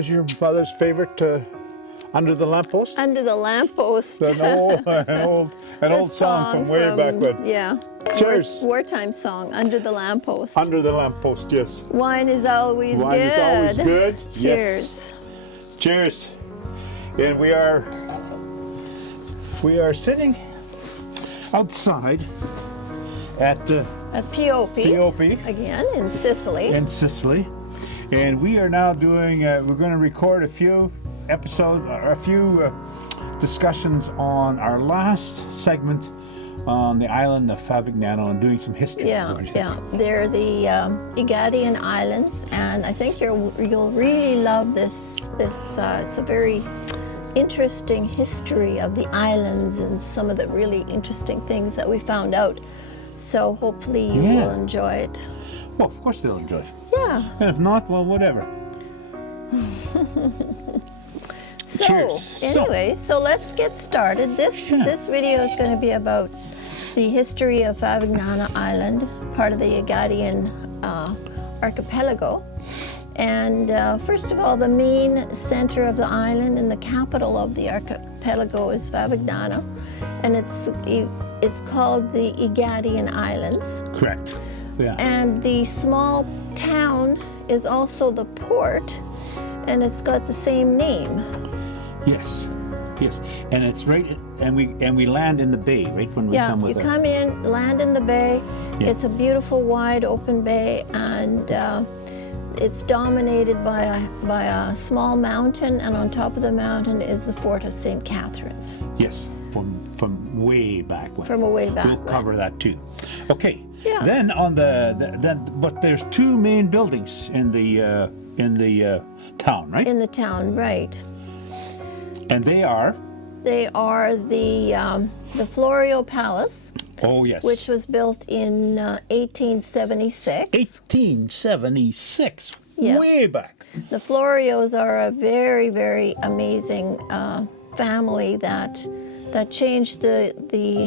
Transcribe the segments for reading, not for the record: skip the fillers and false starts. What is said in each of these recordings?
was your mother's favorite? Under the lamppost? Under the lamppost. An old song from way back when. Yeah. Cheers. Wartime song, Under the Lamppost. Under the lamppost, yes. Wine is always good. Wine is always good. Cheers. Yes. Cheers. And we are sitting outside at POP. Again, in Sicily. In Sicily. And we are now doing, we're going to record a few episodes, or a few discussions on our last segment on the island of Favignana and doing some history. Yeah. They're the Egadean Islands, and I think you'll really love this. It's a very interesting history of the islands and some of the really interesting things that we found out. So hopefully you will enjoy it. Well, of course they'll enjoy it. Yeah. And if not, well, whatever. So, cheers. Anyway, so let's get started. This video is going to be about the history of Favignana Island, part of the Egadean archipelago. And first of all, the main center of the island and the capital of the archipelago is Favignana, and it's called the Egadean Islands. Correct. Yeah. And the small town is also the port, and it's got the same name. Yes, and it's right, and we land in the bay right when we come with you come in, land in the bay. Yeah. It's a beautiful, wide open bay, and it's dominated by a small mountain, and on top of the mountain is the fort of St. Catherine's. Yes, from way back when. From way back. We'll cover that too. Okay. Yes. Then on but there's two main buildings in the town, right? In the town, right. And they are? They are the Florio Palace. Oh, yes. Which was built in 1876. 1876. Yeah. Way back. The Florios are a very, very amazing family that changed the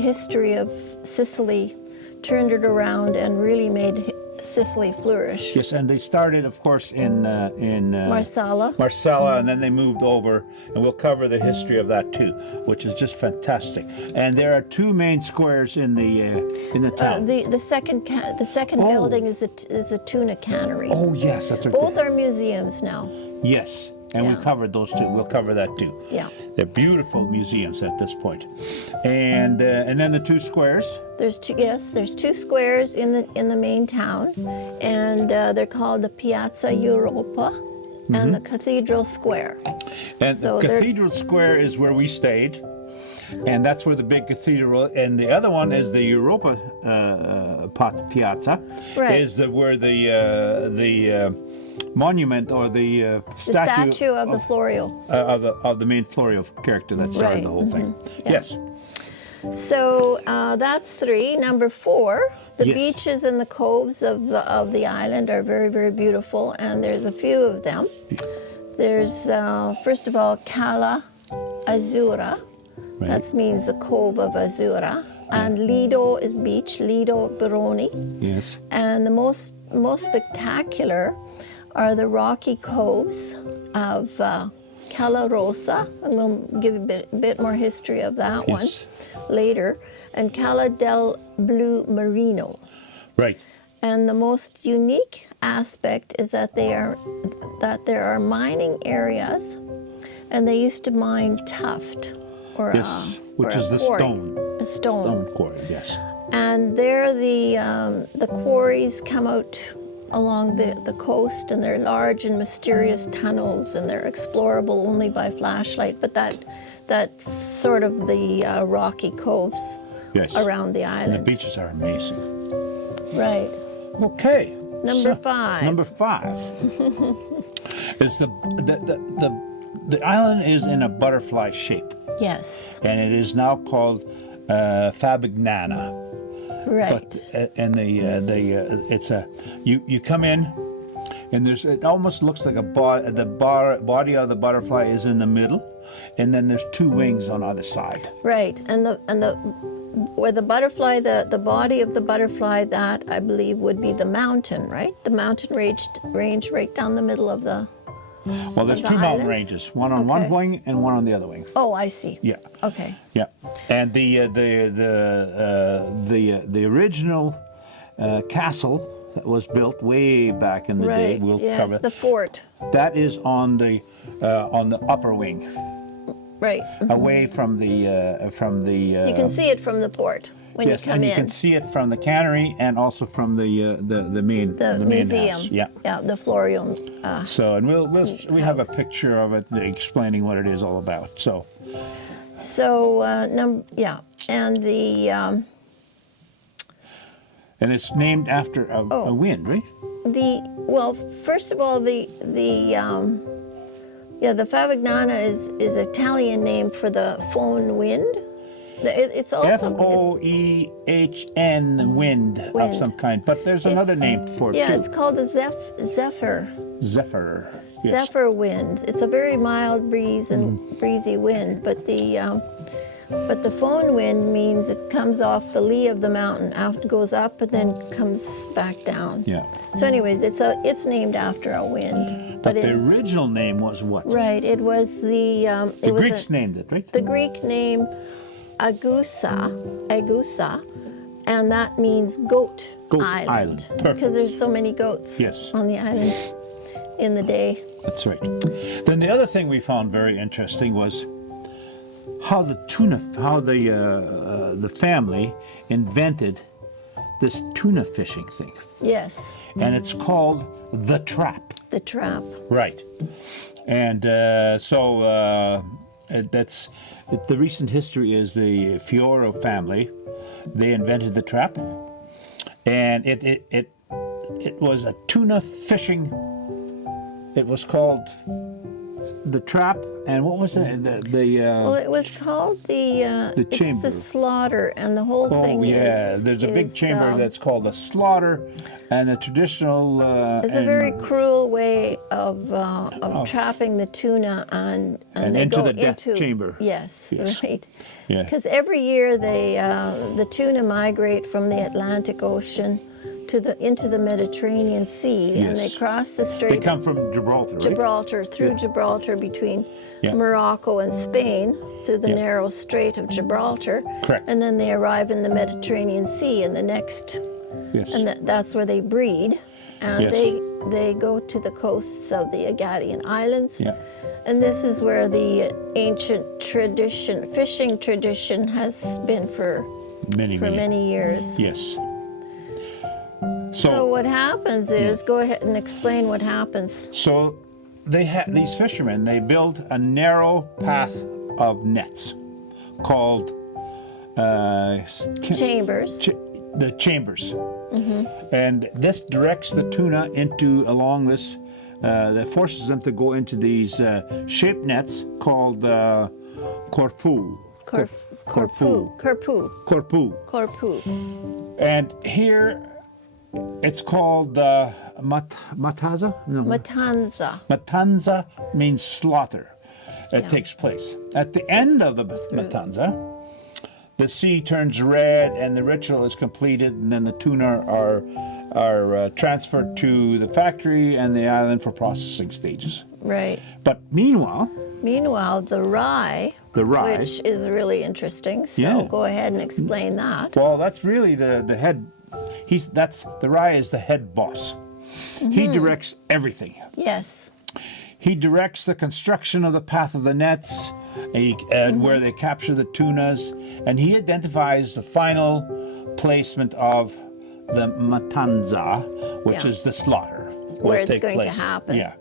history of Sicily, turned it around, and really made Sicily flourish. Yes, and they started, of course, in Marsala. Marsala, and then they moved over, and we'll cover the history of that too, which is just fantastic. And there are two main squares in the town. The second building is the Tuna Cannery. Oh yes, that's right. Both are museums now. Yes. And we covered those two. We'll cover that too. Yeah. They're beautiful museums at this point. And then the two squares. There's two squares in the main town, and they're called the Piazza Europa and the Cathedral Square. And so the Cathedral Square is where we stayed, and that's where the big cathedral. And the other one is the Europa Piazza. Right. Is where the monument or the statue of the Florio of the main Florio character that started the whole thing. Yeah. Yes. So that's 3. Number 4, the beaches and the coves of the island are very, very beautiful, and there's a few of them. There's first of all Cala Azzurra. Right. That means the Cove of Azzurra. And Lido is beach, Lido Baroni. Yes. And the most spectacular are the rocky coves of Cala Rosa, and we'll give a bit more history of that one later, and Cala del Blu Marino. Right. And the most unique aspect is that there are mining areas, and they used to mine tuft, which is the stone. A stone quarry, yes. And there the quarries come out along the coast, and they're large and mysterious tunnels, and they're explorable only by flashlight, but that's sort of the rocky coves around the island. And the beaches are amazing. Right. Okay. Number 5. Number 5 is the island is in a butterfly shape. Yes. And it is now called Favignana. Right. But it's you come in, and it almost looks like the body of the butterfly is in the middle, and then there's 2 wings on either side. Right. And where the butterfly, the body of the butterfly, that I believe would be the mountain, right? The mountain range right down the middle of the Well, there's the two mountain island? ranges, one on one Okay. wing and one on the other wing. Oh, I see. Yeah, Okay. yeah. And the original castle that was built way back in the day, Right. we'll Yes, cover. the fort. That is on the upper wing, Right. away from the. You can see it from the port when yes, you come and in. you can see it from the cannery and also from the main the main museum. house. Yeah. Yeah, the Florio. So, and we have a house. picture of it explaining what it is all about. So, Yeah, and the and it's named after a wind, right? well, first of all, the Favignana is Italian name for the foehn wind. It's also Foehn, wind of Wind. some kind. But there's another name for it yeah, too. it's called the zephyr. Zephyr. Yes. Zephyr wind. It's a very mild breeze and breezy wind, but the foehn wind means it comes off the lee of the mountain, after goes up and then comes back down. Yeah. So, anyways, it's named after a wind. But it, the original name was what? right, it was the The Greeks named it, right? the Greek name Agusa, and that means goat island. Perfect. Because there's so many goats Yes. on the island in the day. That's right. Then the other thing we found very interesting was how the family invented this tuna fishing thing, Yes, and it's called the trap. the trap. Right. And that's the recent history is the Florio family. They invented the trap, and it was a tuna fishing. It was called the trap, and what was it? Well, it was called the chamber. It's the slaughter, and the whole thing is. There's a big is, chamber that's called the slaughter, and the traditional. It's a very cruel way of trapping the tuna, and they into go the death into chamber. Yes, Yes. right. Yeah. Because every year the tuna migrate from the Atlantic Ocean into the Mediterranean Sea, and they Yes. cross the Strait. They come from Gibraltar, right? Gibraltar, through Yeah. Gibraltar between Yeah. Morocco and Spain, through the Yeah. narrow Strait of Gibraltar. Correct. And then they arrive in the Mediterranean Sea, and Yes. that's where they breed. And Yes. they go to the coasts of the Egadean Islands. Yeah. And this is where the ancient fishing tradition has been for many years. Yes. So what happens is, go ahead and explain what happens. So they had these fishermen. They built a narrow path of nets called Chambers. the chambers, and this directs the tuna along this. That forces them to go into these shaped nets called corfu. Corfu. And here it's called matanza. No. Matanza. Matanza means slaughter. It takes place at the end of the matanza. The sea turns red, and the ritual is completed, and then the tuna are transferred to the factory and the island for processing stages. Right. But meanwhile, The rye, which is really interesting. So Yeah. go ahead and explain that. well, that's really the head. The rye is the head boss. He directs everything. Yes. He directs the construction of the path of the nets, and where they capture the tunas, and he identifies the final placement of the matanza, which Yeah. is the slaughter. Where will it's take going to place. happen. Yeah.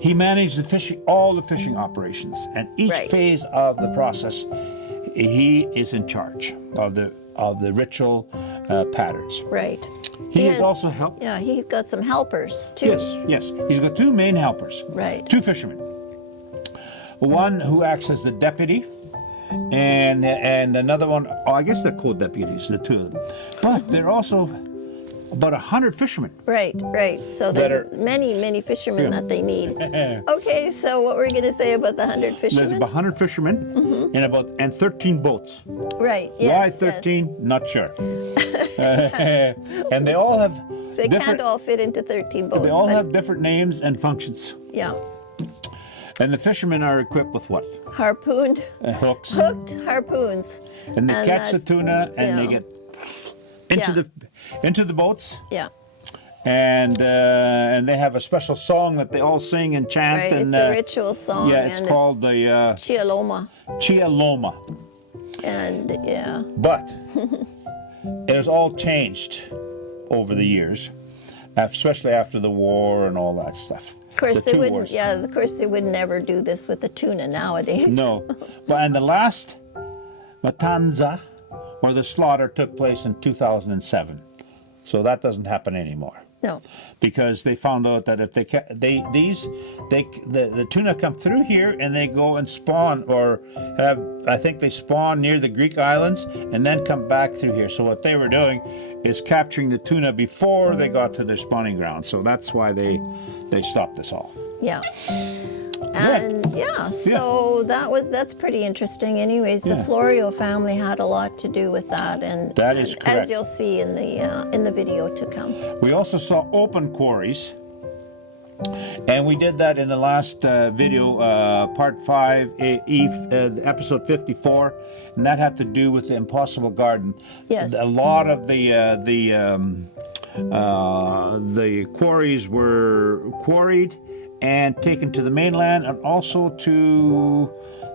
He managed all the fishing operations, and each Right. phase of the process, he is in charge of the ritual patterns. Right. He has has- also helped. Yeah, he's got some helpers too. Yes. He's got two main helpers. Right. Two fishermen. One who acts as the deputy, and another one. Oh, I guess they're co-deputies, the two of them. But there are also about 100 fishermen. Right. So That there's are- many fishermen Yeah. that they need. Okay, so what were you going to say about the 100 There's fishermen? about 100 fishermen and 13 boats. Right. Yes. Why 13? Not sure. And they all have They different. can't all fit into 13 boats. They all but- have different names and functions. Yeah. And the fishermen are equipped with what? Harpooned, Hooks. hooked harpoons. And they catch the tuna and they yeah. get into the boats. Yeah. And they have a special song that they all sing and chant. Right, and, it's a ritual song. Yeah, it's called the Chialoma. Chialoma. And yeah. But it has all changed over the years, especially after the war and all that stuff. Of course The they two wouldn't. wars. Yeah, of course they would never do this with the tuna nowadays. No, and the last matanza, or the slaughter, took place in 2007. So that doesn't happen anymore. No. Because they found out that if the tuna come through here and they go and spawn, or I think they spawn near the Greek islands and then come back through here. So what they were doing is capturing the tuna before they got to their spawning ground. So that's why they stopped this all. Yeah. And so that's pretty interesting. Anyways, the Florio family had a lot to do with that, and that is correct. as you'll see in the video to come. We also saw open quarries, and we did that in the last video, part 5, episode 54, and that had to do with the Impossible Garden. Yes. A lot of the quarries were quarried and taken to the mainland, and also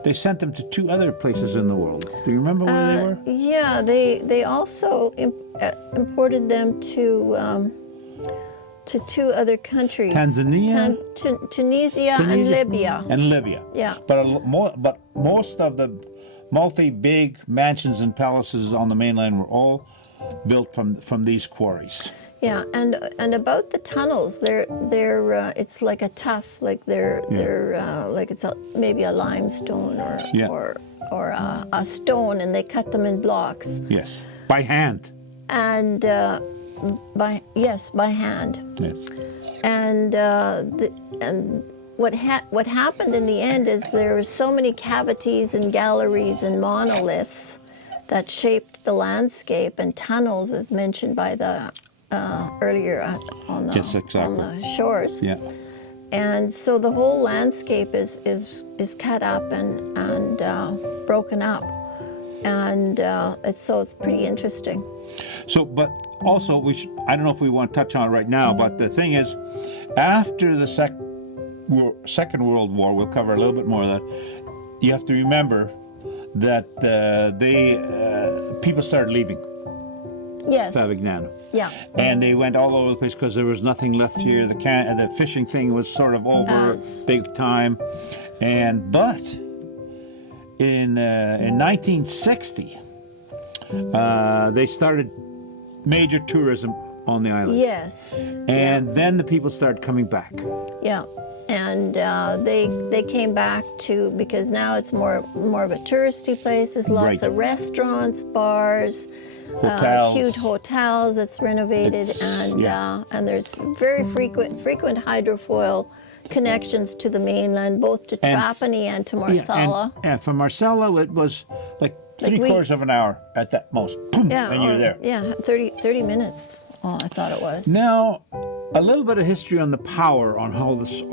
they sent them to 2 other places in the world. Do you remember where they were? Yeah, they also imported them to 2 other countries. Tanzania? Tunisia and Libya. And Libya. Yeah. But most of the big mansions and palaces on the mainland were all built from these quarries. Yeah, and about the tunnels, they're it's like a tuff, like they're like it's maybe a limestone or a stone, and they cut them in blocks. Yes, by hand. And by hand. Yes. And what happened in the end is there were so many cavities and galleries and monoliths that shaped the landscape, and tunnels, as mentioned by the earlier on the shores. Yeah. And so the whole landscape is cut up and broken up, and it's pretty interesting. So, but also I don't know if we want to touch on it right now, but the thing is, after the Second World War, we'll cover a little bit more of that. You have to remember that people started leaving. Yes. Favignana. Yeah. And they went all over the place because there was nothing left here. The fishing thing was sort of over big time. But in 1960, they started major tourism on the island. Yes. And then the people started coming back. Yeah. And they came back because now it's more of a touristy place. There's lots of restaurants, bars, huge hotels. It's renovated, and there's very frequent hydrofoil connections to the mainland, both to Trapani and to Marsala. And from Marsala, it was like 3/4 of an hour at that most. Boom, and you're there. Yeah, 30 minutes. Oh, I thought it was. Now, a little bit of history on the power on how this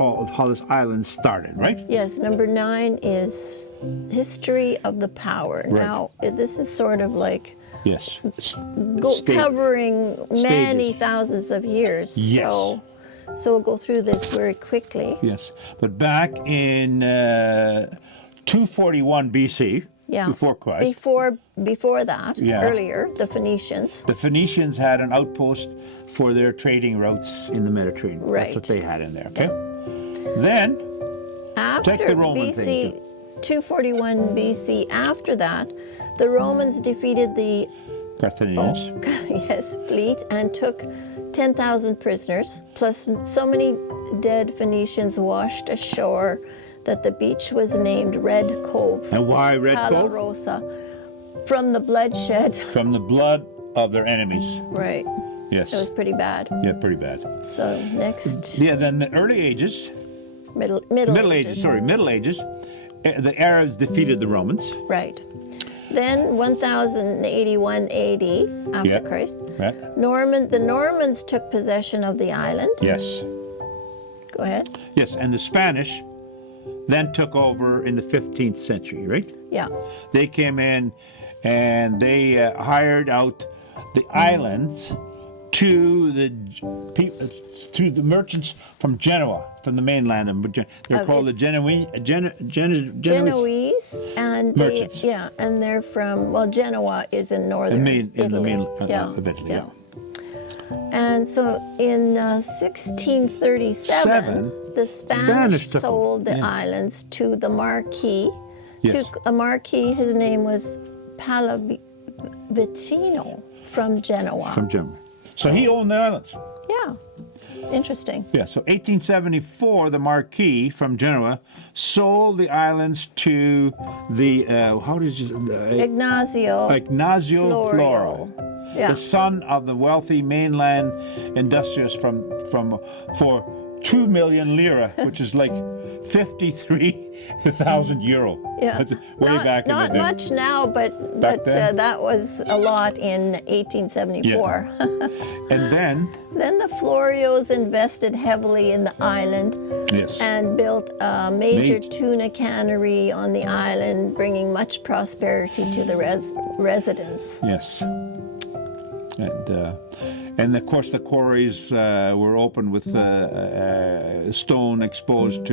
island started, right? Yes, number 9 is history of the power. Right. Now, this is sort of like covering many thousands of years. Yes. So we'll go through this very quickly. Yes, but back in 241 BC, before Christ. Before that, earlier, the Phoenicians. The Phoenicians had an outpost for their trading routes in the Mediterranean. Right. That's what they had in there, okay? Then, after check the Roman BC, thing. 241 BC, after that, the Romans defeated the Carthaginians. fleet and took 10,000 prisoners, plus so many dead Phoenicians washed ashore that the beach was named Red Cove. And why Red Cove? Rosa, from the bloodshed. From the blood of their enemies. Right. Yes. It was pretty bad. Yeah, pretty bad. So next. Yeah, then the early ages. Middle Ages. Middle Ages. The Arabs defeated the Romans. Right. Then 1081 AD after Christ. Right. The Normans took possession of the island. Yes. Go ahead. Yes, and the Spanish then took over in the 15th century, right? Yeah. They came in and they hired out the islands to the merchants from Genoa, from the mainland. They're called the Genoese and merchants. and they're from, well, Genoa is in northern Italy. Of Italy, yeah. And so in 1637, the Spanish sold the islands to the Marquis. Yes. To a Marquis, his name was Pallavicino from Genoa. From Genoa. So he owned the islands. Yeah, interesting. Yeah, so 1874, the Marquis from Genoa sold the islands to the, Ignazio Florio. Yeah. The son of the wealthy mainland industrious for 2 million lira, which is like 53,000 euro. Yeah. Way back in the day. Not much now, but that was a lot in 1874. Yeah. And then the Florios invested heavily in the island. Yes. And built a major tuna cannery on the island, bringing much prosperity to the residents. Yes. And of course the quarries were opened with stone exposed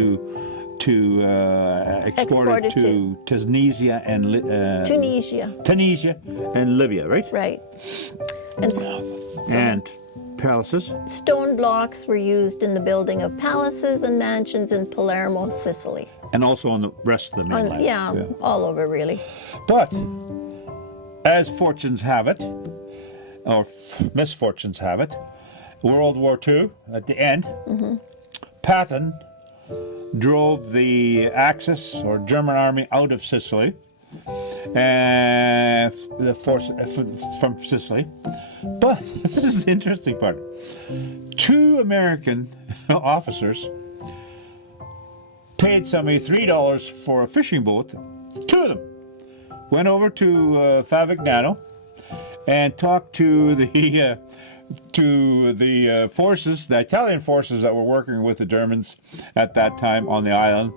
exported to Tunisia and Libya, right? Right. And palaces. Stone blocks were used in the building of palaces and mansions in Palermo, Sicily. And also on the rest of the mainland. All over really. But as fortunes have it, or misfortunes have it, World War II at the end, Patton drove the Axis or German army out of Sicily, the force from Sicily. But this is the interesting part. 2 American officers paid somebody $3 for a fishing boat. 2 of them went over to Favignana and talked to the forces, the Italian forces that were working with the Germans at that time on the island,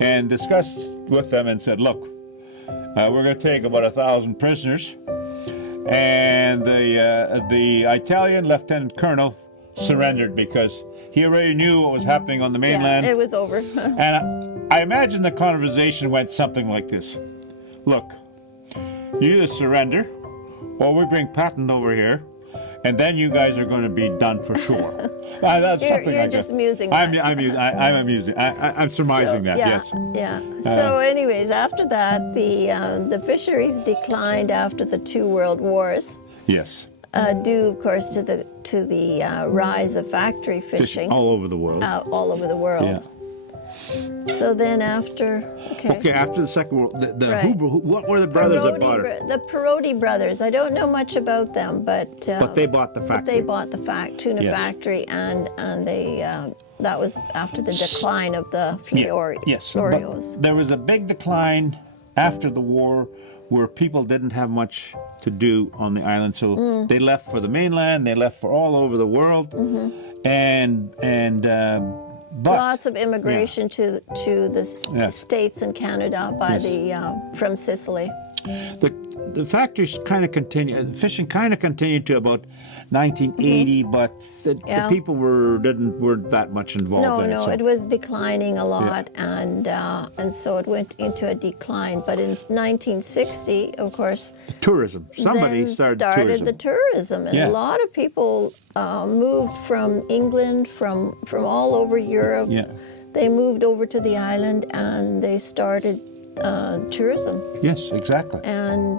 and discussed with them and said, look, we're going to take about 1,000 prisoners. And the Italian lieutenant colonel surrendered because he already knew what was happening on the mainland. Yeah, it was over. And I imagine the conversation went something like this. Look, you either surrender, or we bring Patton over here, and then you guys are going to be done for sure. That's something you're like just that. musing that. I'm surmising that, yes. Yeah. So anyways, after that, the fisheries declined after the 2 world wars. Yes. Due, of course, to the rise of factory fishing. All over the world. All over the world. Yeah. So then after, after the Second World, Right. what were the brothers that bought it? The Perotti brothers. I don't know much about them, but they bought the factory. They bought the tuna factory, and they that was after the decline of the Florios. But there was a big decline after the war, where people didn't have much to do on the island, so they left for the mainland. They left for all over the world, but lots of immigration to the States and Canada from Sicily. The factories kind of continued. Fishing kind of continued to about 1980, but the people weren't that much involved in it. No, it was declining a lot, and so it went into a decline. But in 1960, of course, tourism. Somebody started tourism. the tourism, and a lot of people moved from England, from all over Europe. Yeah. They moved over to the island, and they started tourism. Yes, exactly. And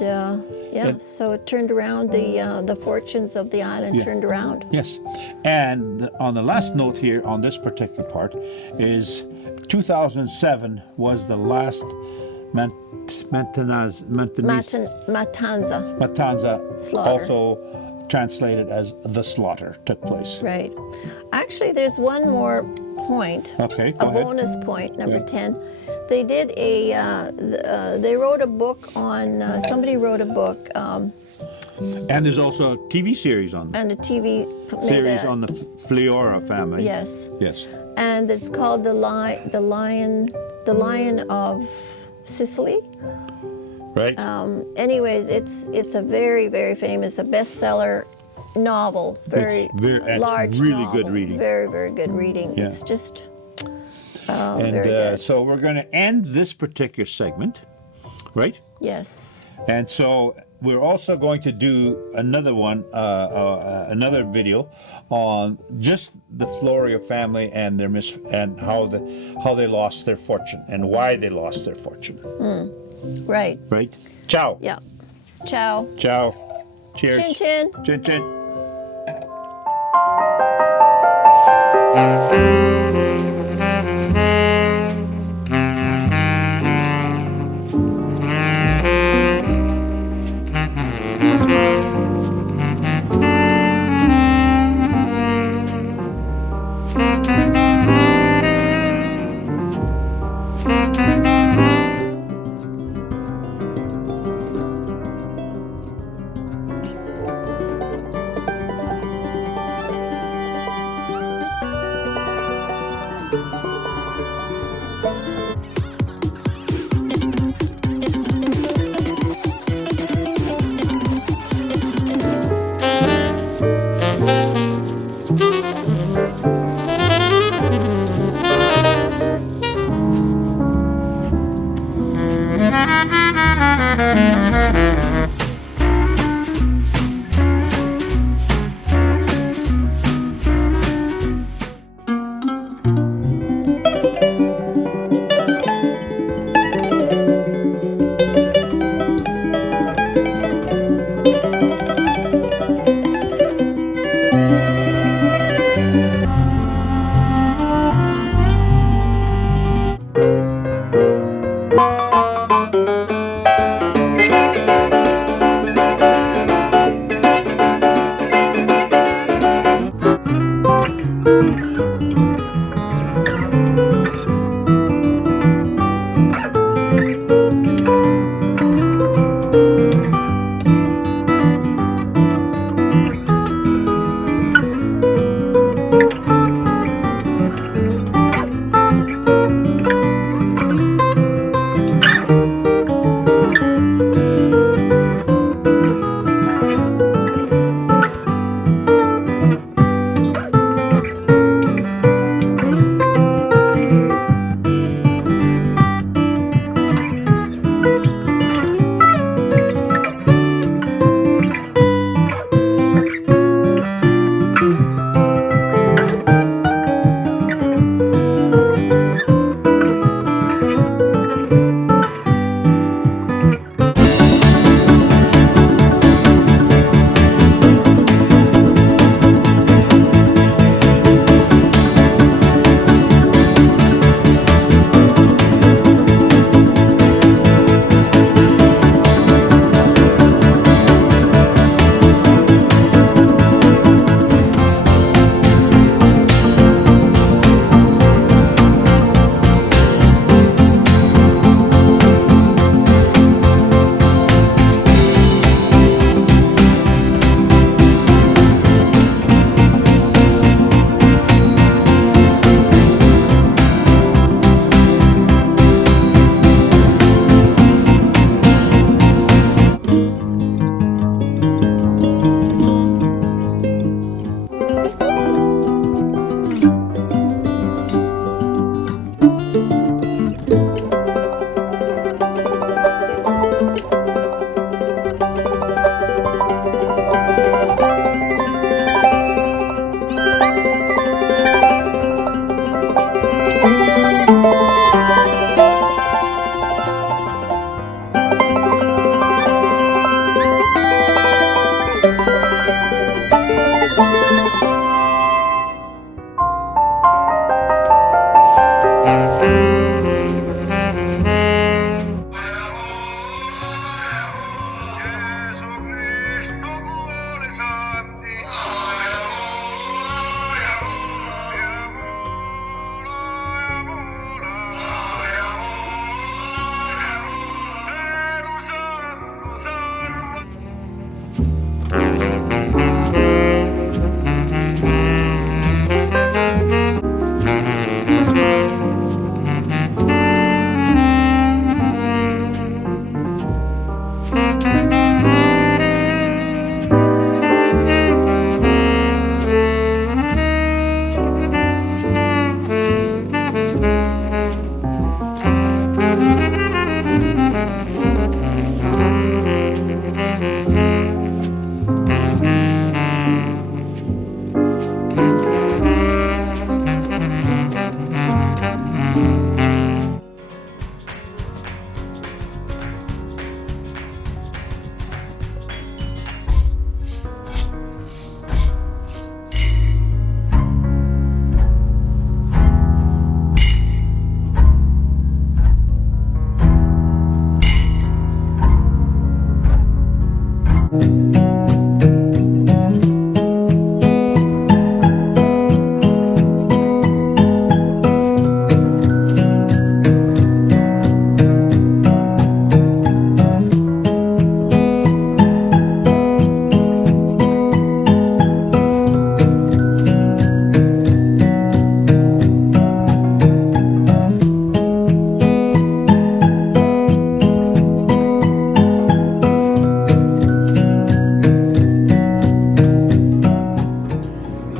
so it turned around. The fortunes of the island turned around. Yes, and on the last note here on this particular part is 2007 was the last Matanza slaughter. also translated as the slaughter, took place. Right. Actually, there's one more point. Okay, go ahead. Bonus point, number 10. They did they wrote a book on, somebody wrote a book, And there's also a TV series on And a TV series on the Florio family. Yes. Yes. And it's called the Lion of Sicily. Right. Anyways, it's a very, very famous, a bestseller novel. Very it's large really novel. good reading. Very, very good reading. Yeah. It's just And very good. so we're going to end this particular segment, right? Yes. And so we're also going to do another one, another video on just the Florio family and their and how they lost their fortune and why they lost their fortune. Right. Right. Ciao. Yeah. Ciao. Ciao. Cheers. Chin chin. Chin chin.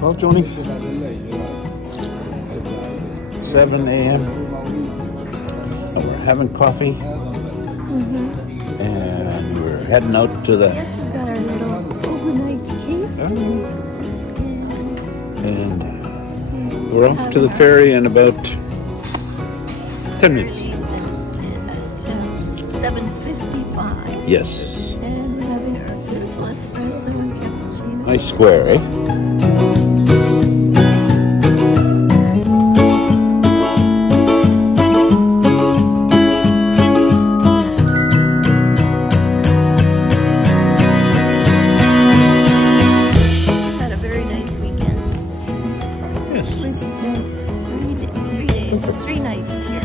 Well, Joni, 7 a.m. and we're having coffee, and we're heading out to the. Yes, we've got our little overnight casements. And we're off to the ferry in about 10 minutes. Leaves at 7:55. Yes. And we're having our beautiful espresso and cappuccino. Nice square, eh? Had a very nice weekend. Yes. We've spent 3 nights here.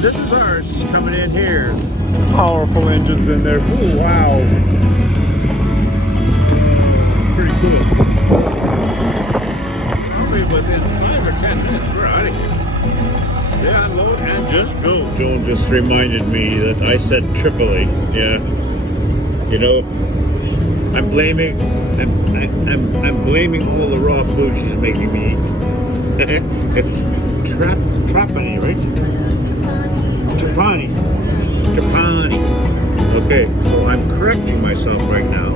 This is ours coming in here. Powerful engines in there. Ooh, wow. Pretty cool. Probably within 5 or 10 minutes, we're out of here. Yeah, unload and just go. Joan just reminded me that I said Tripoli. Yeah. You know, I'm blaming all the raw food she's making me eat. It's Trapani, right? Trapani. Okay, so I'm correcting myself right now.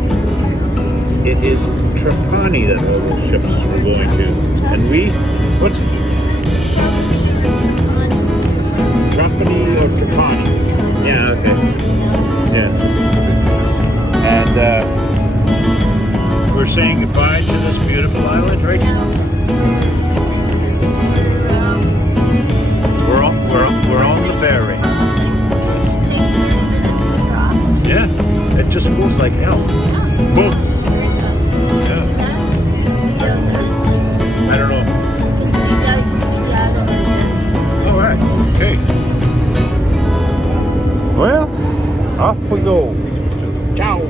It is Trapani that all those ships were going to. And what's Trapani or Trapani? Yeah, okay. Yeah. And we're saying goodbye to this beautiful island, right? We're on the ferry. Yeah, it just goes like hell. Boom. Yeah. I don't know. All right. Okay. Well, off we go. Ciao.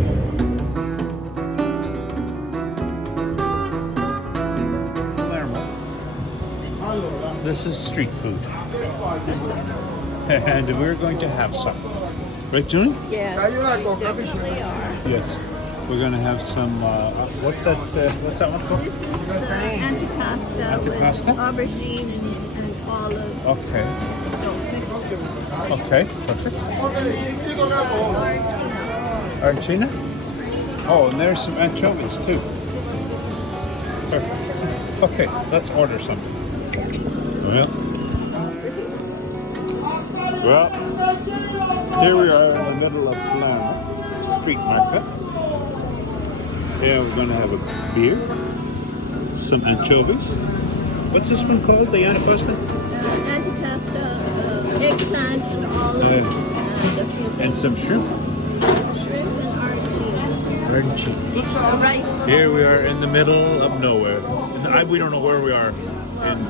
This is street food. And we're going to have some. Right, Junie? Yes, we definitely are. Yes. We're going to have some, what's that one called? This is antipasta with Antipasta? aubergine and olives. Okay. Okay, perfect. Argentina? Oh, and there's some anchovies too. Perfect. Okay, let's order some. Well, here we are in the middle of Plana street market. Yeah, we're going to have a beer, some anchovies. What's this one called? The antipasta? Antipasta, eggplant and olives and a few And things. some shrimp. Shrimp and arancina. Rice. Here we are in the middle of nowhere. We don't know where we are in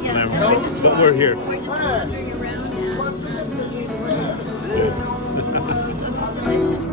Yeah, Plana, but we're here. We're just wandering around and we've ordered some food. Looks delicious.